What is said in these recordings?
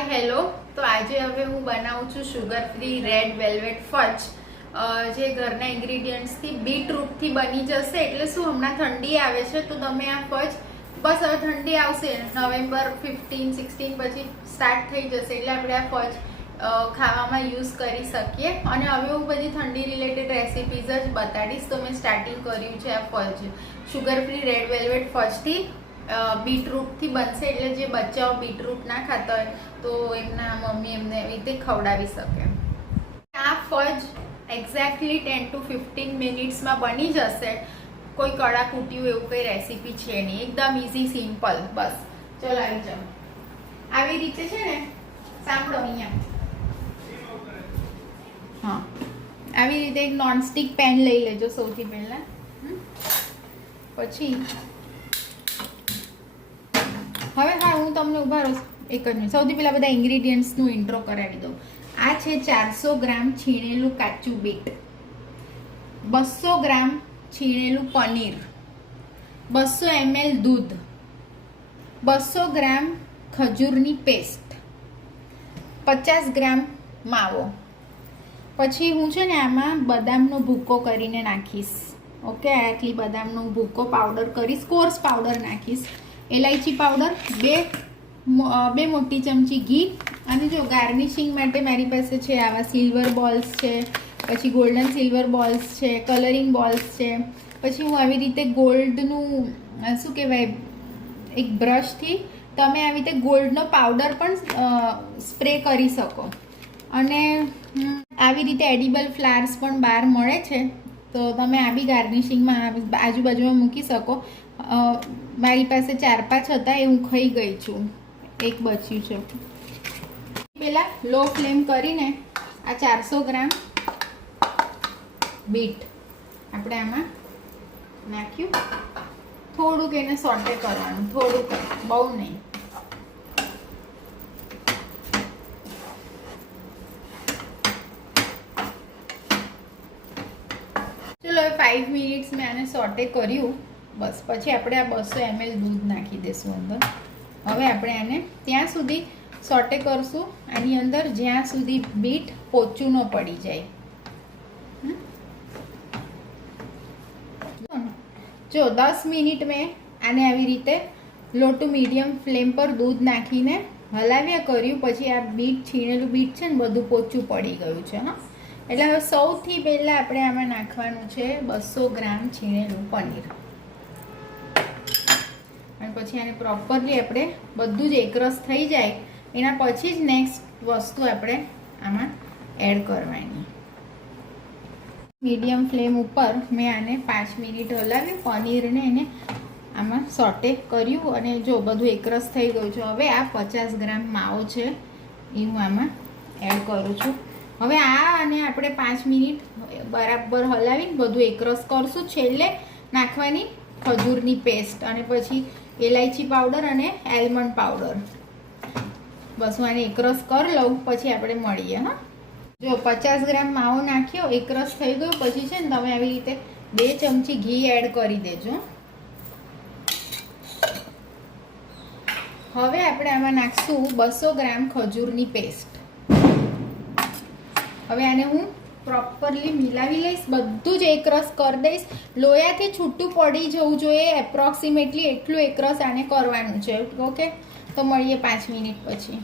Hi hello. तो आज હવે હું બનાવું છું સુગર ફ્રી રેડ વેલ્વેટ ફજ, જે ઘરના ઇન્ગ્રેડિયન્ટ્સ થી બીટરૂટ થી બની જશે। એટલે શું હમણાં ઠંડી આવે છે તો તમે આ ફજ બસ હવે ઠંડી આવશે નવેમ્બર 15 16 પછી સ્ટાર્ટ થઈ જશે એટલે આપણે આ ફજ ખાવામાં યુઝ કરી શકીએ। અને હવે હું બધી ઠંડી રિલેટેડ રેસિપીઝ જ બતાડીશ। તો મેં સ્ટાર્ટિંગ કર્યું છે આ ફજ સુગર ફ્રી રેડ વેલ્વેટ ફજ થી बीटरूट थी बनशे, એટલે જે બચ્ચાઓ બીટરૂટ ના ખાતા હોય તો એમના મમ્મી એમને એવી રીતે ખવડાવી શકે। આ ફજ એક્ઝેક્ટલી 10 to 15 મિનિટ્સમાં બની જશે। કોઈ કડાકૂટ્યું એવું કંઈ રેસીપી છે નહીં, એકદમ ઇઝી સિમ્પલ। બસ ચલો આવી જાઓ। આવી રીતે છે ને, સાંભળો અહીંયા, હા, આવી રીતે એક નોનસ્ટિક પેન લઈ લેજો સૌથી પહેલા। પછી હવે હા હું તમને ઉભા રહો એક જ મિનિટ, સૌથી પહેલાં બધા ઇન્ગ્રીડિયન્ટ્સનું ઇન્ટ્રો કરાવી દઉં। આ છે 400 ગ્રામ છીણેલું કાચું બીટ, 200 ગ્રામ છીણેલું પનીર, 200 ml દૂધ, 200 ગ્રામ ખજૂરની પેસ્ટ, 50 ગ્રામ માવો। પછી હું છે ને આમાં બદામનો ભૂકો કરીને નાખીશ। ઓકે, આટલી બદામનો ભૂકો પાવડર કરીશ, કોર્સ પાવડર નાખીશ। इलायची पाउडर, बे मोटी चमची घी। અને જો ગાર્નિશિંગ માટે મારી પાસે છે આવા સિલ્વર બોલ્સ છે, પછી ગોલ્ડન સિલ્વર બોલ્સ છે, કલરિંગ બોલ્સ છે। પછી હું આવી રીતે ગોલ્ડનું શું કહેવાય, એક બ્રશથી તમે આવી રીતે ગોલ્ડનો પાવડર પણ સ્પ્રે કરી શકો। અને આવી રીતે એડિબલ ફ્લાવર્સ પણ બહાર મળે છે, તો તમે આ બી ગાર્નિશિંગમાં આજુબાજુમાં મૂકી શકો। મારી પાસે 4-5 હતા, એ હું ખાઈ ગઈ છું, એક બચ્યું છે। પહેલા લો ફ્લેમ કરીને આ 400 ગ્રામ બીટ આપણે આમાં નાખ્યું। થોડુંક એને સોટે કરવાનું, થોડુંક, બહુ નહીં। ચલો 5 મિનિટ્સ મેં આને સોટે કર્યું। બસ પછી આપણે આ 200 ml દૂધ નાખી દઈશું અંદર। હવે આપણે આને ત્યાં સુધી સોટે કરશું આની અંદર જ્યાં સુધી બીટ પોચું ન પડી જાય। જો 10 મિનિટ મેં આને આવી રીતે લો ટુ મીડિયમ ફ્લેમ પર દૂધ નાખીને હલાવ્યા કર્યું। પછી આ બીટ, છીણેલું બીટ છે ને બધું પોચું પડી ગયું છે। હા, એટલે હવે સૌથી પહેલાં આપણે આમાં નાખવાનું છે 200 ગ્રામ છીણેલું પનીર। અને પછી આને પ્રોપરલી આપણે બધું જ એકરસ થઈ જાય એના પછી જ નેક્સ્ટ વસ્તુ આપણે આમાં એડ કરવાની। મીડિયમ ફ્લેમ ઉપર મેં આને 5 મિનિટ હલાવ્યું, પનીરને એને આમાં સોટે કર્યું અને જો બધું એકરસ થઈ ગયું છે। હવે આ 50 ગ્રામ માવો છે એ હું આમાં એડ કરું છું। હવે આ અને આપણે 5 મિનિટ બરાબર હલાવીને બધું એકરસ કરશું। છેલ્લે નાખવાની ખજૂરની પેસ્ટ અને પછી ઇલાયચી પાવડર અને આલમંડ પાવડર। બસ હું આને એકરસ કરી લઉં પછી આપણે મળીએ। હા, જો 50 ગ્રામ માવો નાખ્યો, એકરસ થઈ ગયો પછી છે ને તમે આવી રીતે 2 ચમચી ઘી એડ કરી દેજો। હવે આપણે આમાં નાખશું 200 ગ્રામ ખજૂરની પેસ્ટ। હવે આને હું પ્રોપરલી મિલાવી લઈશ, બધું જ એકરસ કરી દઈશ। લોયાથી છૂટું પડી જવું જોઈએ, એપ્રોક્સિમેટલી એટલું એકરસ આને કરવાનું છે। ઓકે, તો મળીએ 5 મિનિટ પછી।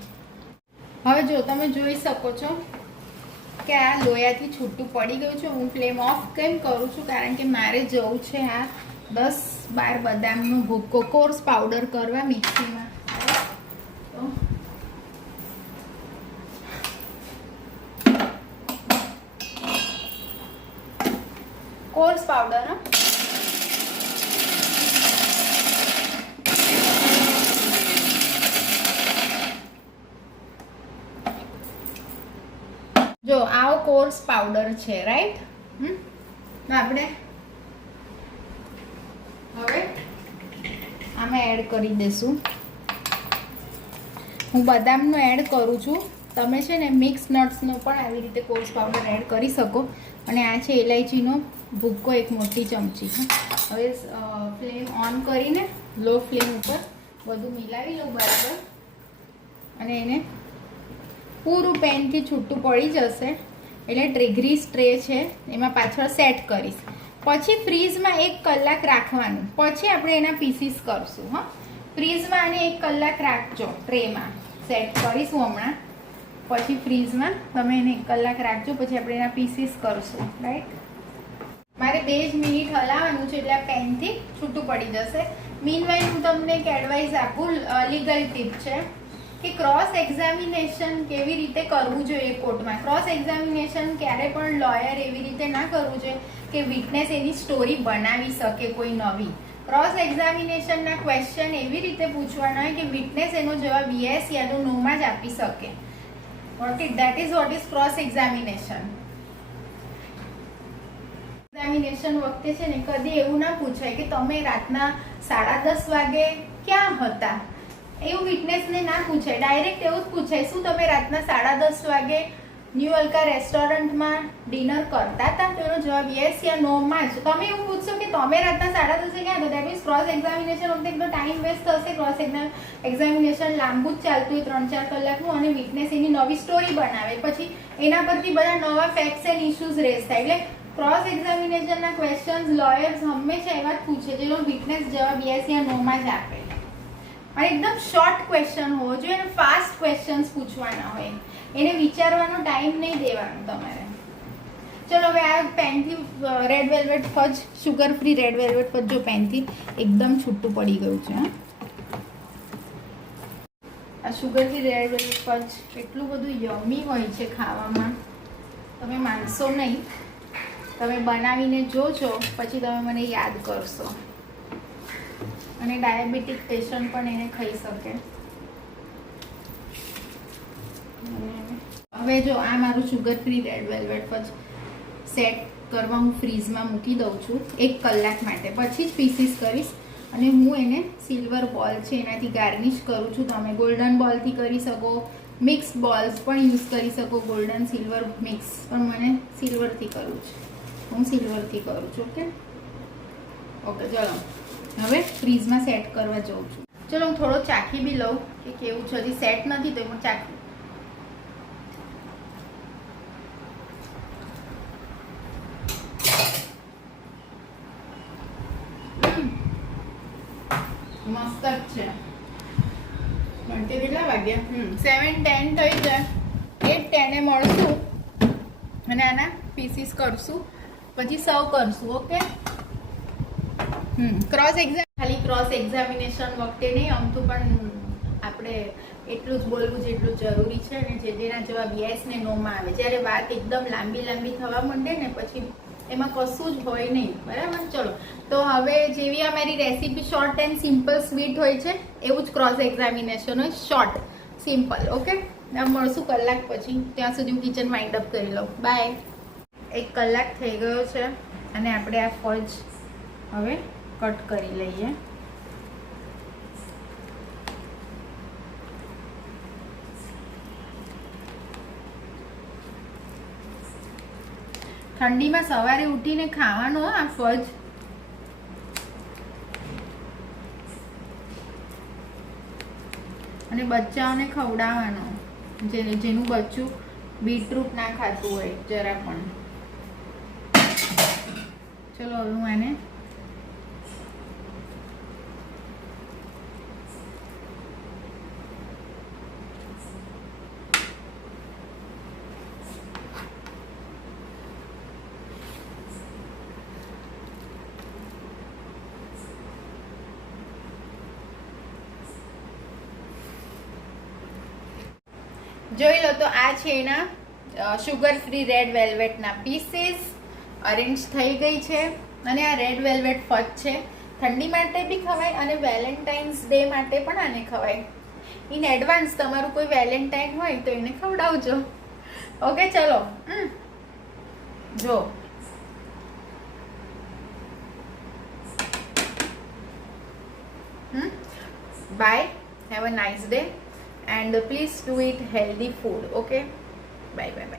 હવે જો તમે જોઈ શકો છો કે આ લોયાથી છૂટું પડી ગયું છે। હું ફ્લેમ ઓફ કેમ કરું છું, કારણ કે મારે જવું છે આ 10-12 બદામનો ભૂકો કોર્સ પાવડર કરવા મિક્સીમાં। કોર્સ પાવડર જો આવો કોર્સ પાવડર છે, રાઈટ। આપણે હવે આમાં એડ કરી દઈશું। હું બદામનો એડ કરું છું, તમે છે ને મિક્સ નટ્સનો પણ આવી રીતે કોર્સ પાવડર એડ કરી શકો। અને આ છે ઇલાયચીનો ભૂકો, એક મોટી ચમચી। હવે ફ્લેમ ઓન કરીને લો ફ્લેમ ઉપર બધું મિલાવી લઉં બરાબર અને એને પૂરું પેનથી છૂટું પડી જશે એટલે ગ્રીસ ટ્રે છે એમાં પાછળ સેટ કરીશ. પછી ફ્રીઝમાં 1 કલાક રાખવાનું. પછી આપણે એના પીસીસ કરશું. હા, ફ્રીઝમાં આને 1 કલાક રાખજો. ટ્રેમાં સેટ કરીશું હમણાં. પછી ફ્રીઝમાં તમે એને 1 કલાક રાખજો. પછી આપણે એના પીસીસ કરશું. રાઈટ, મારે 2 જ મિનિટ હલાવવાનું છે એટલે આ પેનથી છૂટું પડી જશે. મીનવાઇલ હું તમને એક એડવાઇસ આપું, લીગલ ટીપ છે કે ક્રોસ એક્ઝામિનેશન કેવી રીતે કરવું જોઈએ કોર્ટમાં. ક્રોસ એક્ઝામિનેશન ક્યારે પણ લોયર એવી રીતે ના કરવું જોઈએ કે વિટનેસ એની સ્ટોરી બનાવી શકે કોઈ નવી. ક્રોસ એક્ઝામિનેશનના ક્વેશ્ચન એવી રીતે પૂછવાના હોય કે વિટનેસ એનો જવાબ યસ યા તો નોમાં જ આપી શકે. Okay, that is what is cross examination. Examination વખતે છે ને કદી એવું ના પૂછાય કે તમે રાતના 10:30 વાગે ક્યાં હતા. એવું વિટનેસને ના પૂછાય. ડાયરેક્ટ એવું જ પૂછાય, શું તમે રાતના 10:30 વાગે ન્યૂ અલ્કા રેસ્ટોરન્ટમાં ડિનર કરતા હતા? તો એનો જવાબ યસ યા નો માં જ. તમે એવું પૂછશો કે તમે રાતના 10:30 ક્યાં હતા, દેટ મીન્સ ક્રોસ એક્ઝામિનેશન વખતે એકદમ ટાઈમ વેસ્ટ થશે. ક્રોસ એક્ઝામિનેશન લાંબુ જ ચાલતું હોય 3-4 કલાકનું અને વિટનેસ એની નવી સ્ટોરી બનાવે. પછી એના પરથી બધા નવા ફેક્ટ્સ એન્ડ ઇશ્યુઝ રેઝ થાય. એટલે ક્રોસ એક્ઝામિનેશનના ક્વેશ્ચન્સ લોયર્સ હંમેશા એવા જ પૂછે જેનો વિટનેસ જવાબ યસ યા નો માં જ આપે. અને એકદમ શોર્ટ ક્વેશ્ચન હોવો જોઈએ અને ફાસ્ટ ક્વેશ્ચન્સ પૂછવાના હોય. એને વિચારવાનો ટાઈમ નહીં દેવાનો તમારે. ચલો હવે આ પેનથી red velvet fudge, sugar free red velvet fudge જો પેનથી એકદમ છૂટું પડી ગયું છે. આ sugar free red velvet fudge એટલું બધું યમી હોય છે ખાવામાં, તમે માનશો નહીં. તમે બનાવીને જોજો પછી તમે મને યાદ કરશો. અને ડાયાબિટીક પેશન્ટ પણ એને ખાઈ શકે. હવે જો આ મારું sugar free red velvet fudge set કરવા હું ફ્રીઝમાં મૂકી દઉં છું 1 કલાક માટે. પછી જ પીસીસ કરીશ અને હું એને સિલ્વર બોલ છે એનાથી ગાર્નિશ કરું છું. તમે ગોલ્ડન બોલથી કરી શકો, મિક્સ બોલ્સ પણ યુઝ કરી શકો, ગોલ્ડન સિલ્વર મિક્સ. પણ મને સિલ્વરથી કરવું છે, હું સિલ્વરથી કરું છું. ઓકે ઓકે, ચલો હવે ફ્રીઝમાં સેટ કરવા જઉં છું. ચલો હું થોડો ચાખી બી લઉં કે કેવું છે. હજી સેટ નથી તો હું ચાખી. મસ્ત જ છે. કેટલા વાગ્યા? 7:10 થઈ જાય. 8:10 મળશું અને આના પીસીસ કરશું, પછી સર્વ કરશું. ઓકે, ક્રોસ એક્ઝામ ખાલી ક્રોસ એક્ઝામિનેશન વખતે નહીં, આમતું પણ આપણે એટલું જ બોલવું જેટલું જરૂરી છે ને જેના જવાબ યસ ને નો માં આવે. જ્યારે વાત એકદમ લાંબી થવા માંડે ને પછી એમાં કશું જ હોય નહીં. બરાબર, ચલો તો હવે જેવી અમારી recipe short and simple sweet હોય છે એવું જ ક્રોસ એક્ઝામિનેશન હોય, શોર્ટ સિમ્પલ. ઓકે, મળશું કલાક પછી. ત્યાં સુધી હું કિચન વાઇન્ડ અપ કરી લઉં. બાય. 1 કલાક થઈ ગયો છે અને આપણે આ ફજ હવે કટ કરી લઈએ. ઠંડીમાં સવારે ઉઠીને ખાવાનો આ ફજ. અને બચ્ચાઓને ખવડાવવાનો, જેનું બચ્ચું બીટરૂટ ના ખાતું હોય જરા પણ. ચલો હવે હું આને જોઈ લો. તો આ છે એના શુગર ફ્રી રેડ વેલ્વેટના પીસીસ અરેન્જ થઈ ગઈ છે. અને આ રેડ વેલ્વેટ ફજ છે. ઠંડી માટે બી ખવાય અને વેલેન્ટાઇન્સ ડે માટે પણ આને ખવાય. ઇન એડવાન્સ તમારું કોઈ વેલેન્ટાઇન હોય તો એને ખવડાવજો. ઓકે, ચલો જો bye. Have a nice day and please do eat healthy food. Okay, bye bye bye.